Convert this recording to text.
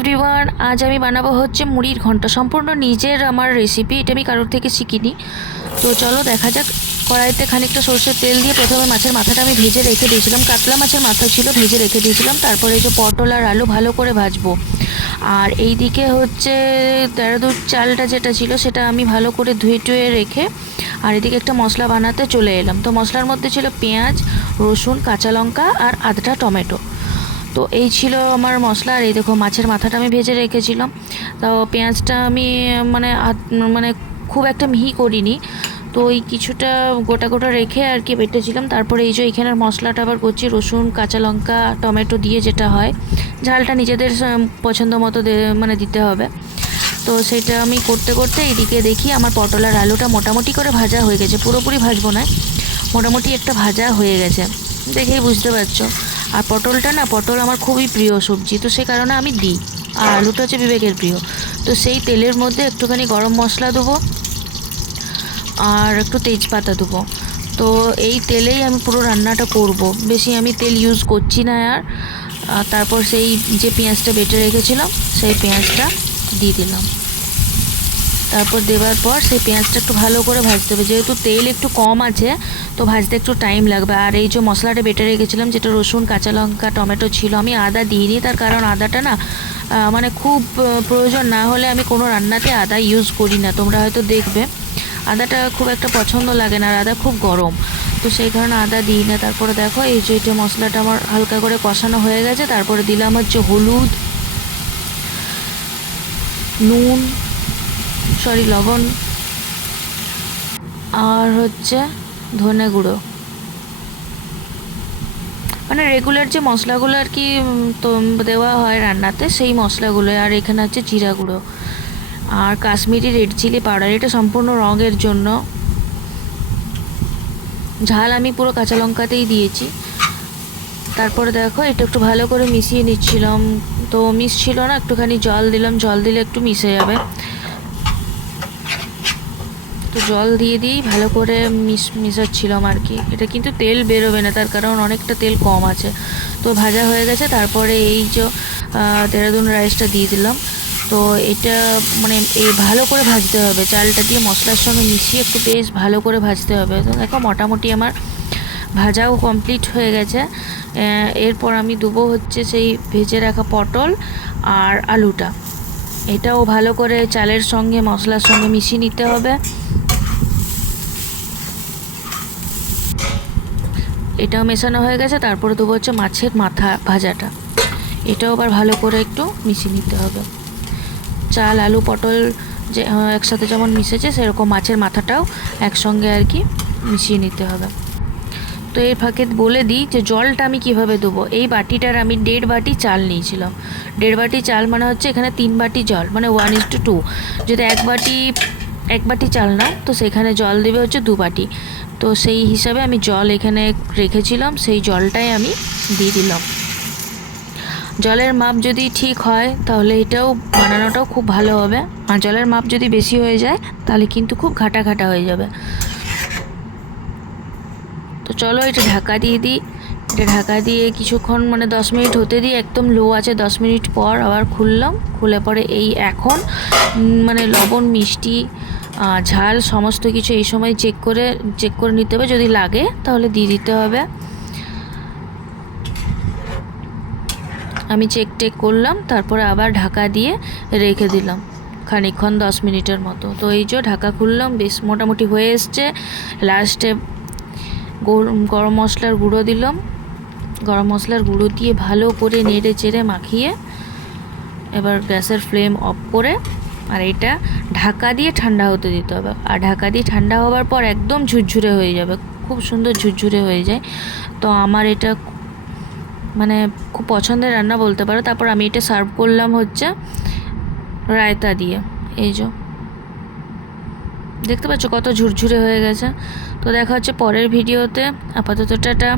Everyone, আজ আমি বানাবো হচ্ছে মুড়ির ঘন্ট। সম্পূর্ণ নিজের আমার রেসিপি এটা আমি কারোর থেকে শিখিনি। তো চলো দেখা যাক, কড়াইতে খানিকটা সর্ষের তেল দিয়ে প্রথমে মাছের মাথাটা আমি ভেজে রেখে দিয়েছিলাম। কাতলা মাছের মাথা ছিল, ভেজে রেখে দিয়েছিলাম। তারপরে এই যে পটল আর আলু ভালো করে ভাজবো। আর এই দিকে হচ্ছে তেরো দুধ চালটা যেটা ছিল, সেটা আমি ভালো করে ধুয়ে টুয়ে রেখে আর এদিকে একটা মশলা বানাতে চলে এলাম। তো মশলার মধ্যে ছিল পেঁয়াজ, রসুন, কাঁচা লঙ্কা আর আধটা টমেটো। তো এই ছিল আমার মশলা আর এই দেখো মাছের মাথাটা আমি ভেজে রেখেছিলাম। তো পেঁয়াজটা আমি মানে মানে খুব একটা মিহি করিনি। তো ওই কিছুটা গোটা গোটা রেখে আর কি বেটেছিলাম। তারপরে এই যে এখানের মশলাটা আবার করছি, রসুন, কাঁচা লঙ্কা, টমেটো দিয়ে যেটা হয়, ঝালটা নিজেদের পছন্দ মতো মানে দিতে হবে। তো সেটা আমি করতে করতে এদিকে দেখি আমার পটল আর আলুটা মোটামুটি করে ভাজা হয়ে গেছে। পুরোপুরি ভাজবো না, মোটামুটি একটা ভাজা হয়ে গেছে। দেখেই বুঝতে পারছ। আর পটলটা না, পটল আমার খুবই প্রিয় সবজি, তো সে কারণে আমি দিই। আর আলুটা হচ্ছে বিবেকের প্রিয়। তো সেই তেলের মধ্যে একটুখানি গরম মশলা দেবো, আর একটু তেজপাতা দেবো। তো এই তেলেই আমি পুরো রান্নাটা করব। বেশি আমি তেল ইউজ করছি না আর। আর তারপর সেই যে পেঁয়াজটা বেটে রেখেছিলাম, সেই পেঁয়াজটা দিয়ে দিলাম। তারপর দেওয়ার পর সেই পেঁয়াজটা একটু ভালো করে ভাজতে হবে। যেহেতু তেল একটু কম আছে, তো ভাজতে একটু টাইম লাগবে। আর এই যে মশলাটা বেটে রেখেছিলাম, যেটা রসুন, কাঁচা লঙ্কা, টমেটো ছিল, আমি আদা দিইনি। তার কারণ আদাটা না মানে খুব প্রয়োজন না হলে আমি কোনো রান্নাতে আদা ইউজ করি না। তোমরা হয়তো দেখবে, আদাটা খুব একটা পছন্দ লাগে না, আর আদা খুব গরম। তো সেই কারণে আদা দিই না। তারপরে দেখো, এই যে এটা মশলাটা আমার হালকা করে কষানো হয়ে গেছে। তারপরে দিলাম হচ্ছে হলুদ, নুন সরি, লবণ। আর হচ্ছে ধনে গুঁড়ো। মানে রেগুলার যে মশলাগুলো আর কি দেওয়া হয় রান্নাতে, সেই মশলাগুলো। আর এখানে হচ্ছে জিরা গুঁড়ো। আর কাশ্মীরি রেড চিলি পাউডার এটা সম্পূর্ণ রঙের জন্য। ঝাল আমি পুরো কাঁচা লঙ্কাতেই দিয়েছি। তারপরে দেখো, এটা একটু ভালো করে মিশিয়ে নিচ্ছিলাম। তো মিশছিল না, একটুখানি জল দিলাম, জল দিলে একটু মিশে যাবে। জল দিয়ে দিয়েই ভালো করে মিশ মিশাচ্ছিলাম আর কি এটা কিন্তু তেল বেরোবে না, তার কারণ অনেকটা তেল কম আছে। তো ভাজা হয়ে গেছে, তারপরে এই যে দেরাদুন রাইসটা দিয়ে দিলাম। তো এটা মানে এই ভালো করে ভাজতে হবে। চালটা দিয়ে মশলার সঙ্গে মিশিয়ে একটু বেশ ভালো করে ভাজতে হবে। তো দেখো, মোটামুটি আমার ভাজাও কমপ্লিট হয়ে গেছে। এরপর আমি দেবো হচ্ছে সেই ভেজে রাখা পটল আর আলুটা। এটাও ভালো করে চালের সঙ্গে, মশলার সঙ্গে মিশিয়ে নিতে হবে। এটাও মেশানো হয়ে গেছে, তারপরে দেবো হচ্ছে মাছের মাথা ভাজাটা। এটাও আবার ভালো করে একটু মিশিয়ে নিতে হবে। চাল, আলু, পটল যে একসাথে যেমন মিশেছে, সেরকম মাছের মাথাটাও একসঙ্গে আর কি মিশিয়ে নিতে হবে। তো এর ফাঁকে বলে দিই যে, জলটা আমি কীভাবে দেবো? এই বাটিটার আমি দেড় বাটি চাল নিয়েছিলাম। দেড় বাটি চাল মানে হচ্ছে এখানে তিন বাটি জল মানে ওয়ান ইস টু টু যদি এক বাটি এক বাটি চাল না তো সেখানে জল দেবে হচ্ছে দু বাটি। তো সেই হিসাবে আমি জল এখানে রেখেছিলাম, সেই জলটাই আমি দিয়ে দিলাম। জলের মাপ যদি ঠিক হয়, তাহলে এটাও বানানোটাও খুব ভালো হবে। আর জলের মাপ যদি বেশি হয়ে যায়, তাহলে কিন্তু খুব ঘাটা ঘাটা হয়ে যাবে। তো চলো এটা ঢাকা দিয়ে দিই। এটা ঢাকা দিয়ে কিছুক্ষণ মানে দশ মিনিট হতে দিয়ে একদম লো আছে, দশ মিনিট পর আবার খুললাম। খুলে পরে এই এখন মানে লবণ, মিষ্টি ঝাল সমস্ত কিছু এই সময় চেক করে চেক করে নিতে হবে। যদি লাগে, তাহলে দিয়ে দিতে হবে। আমি চেক টেক করলাম, তারপরে আবার ঢাকা দিয়ে রেখে দিলাম, খানিকক্ষণ, দশ মিনিটের মতো। তো এই যে ঢাকা খুললাম, বেশ মোটামুটি হয়ে এসছে। লাস্টে গরম মশলার গুঁড়ো দিলাম। গরম মশলার গুঁড়ো দিয়ে ভালো করে নেড়ে চেড়ে মাখিয়ে এবার গ্যাসের ফ্লেম অফ করে আর এটা ঢাকা দিয়ে ঠান্ডা হতে দিতে হবে। আর ঢাকা দিয়ে ঠান্ডা হওয়ার পর একদম ঝুরঝুরে হয়ে যাবে, খুব সুন্দর ঝুরঝুরে হয়ে যায়। তো আমার এটা মানে খুব পছন্দের রান্না বলতে পারো। তারপর আমি এটা সার্ভ করলাম হচ্ছে রায়তা দিয়ে, এই যে। দেখতে পাচ্ছ কত ঝুরঝুরে হয়ে গেছে। তো দেখা হচ্ছে পরের ভিডিওতে আপাতত টাটা।